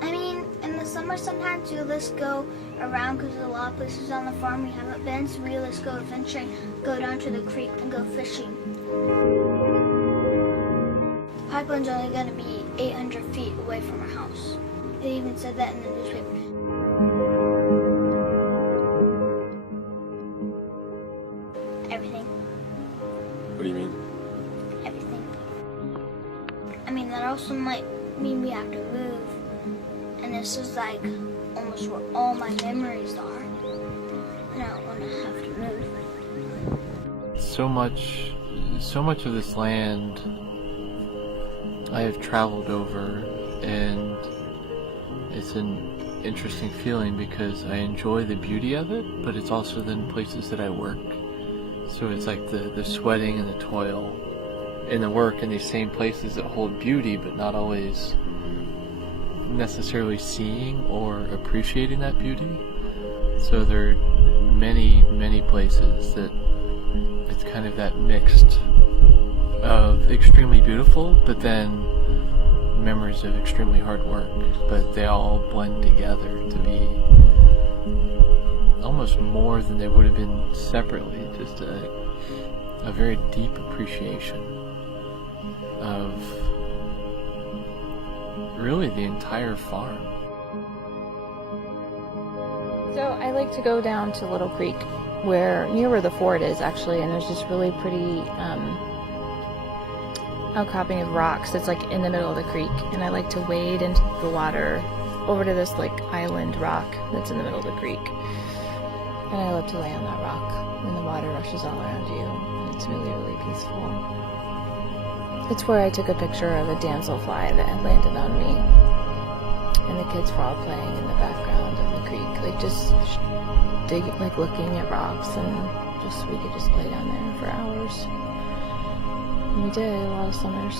I mean, in the summer sometimes we'll just go around because there's a lot of places on the farm we haven't been, so we'll just go adventuring, go down to the creek and go fishing. The pipeline's only going to be 800 feet away from our house. They even said that in the newspaper. Everything. What do you mean? Everything. I mean, that also might mean we have to move. And this is like almost where all my memories are. And I don't want to have to move. So much of this land I have traveled over, and it's an interesting feeling because I enjoy the beauty of it, but it's also then places that I work. So it's like the sweating and the toil and the work in these same places that hold beauty, but not always necessarily seeing or appreciating that beauty. So there are many places that it's kind of that mixed of extremely beautiful, but then memories of extremely hard work, but they all blend together to be almost more than they would have been separately. Just a very deep appreciation of really the entire farm. So I like to go down to Little Creek, near where the fort is actually, and there's this really pretty outcropping of rocks that's like in the middle of the creek, and I like to wade into the water over to this like island rock that's in the middle of the creek, and I love to lay on that rock and the water rushes all around you, and it's really peaceful. It's where I took a picture of a damselfly that had landed on me, and the kids were all playing in the background of the creek, like just like looking at rocks, and we could just play down there for hours. And we did a lot of summers.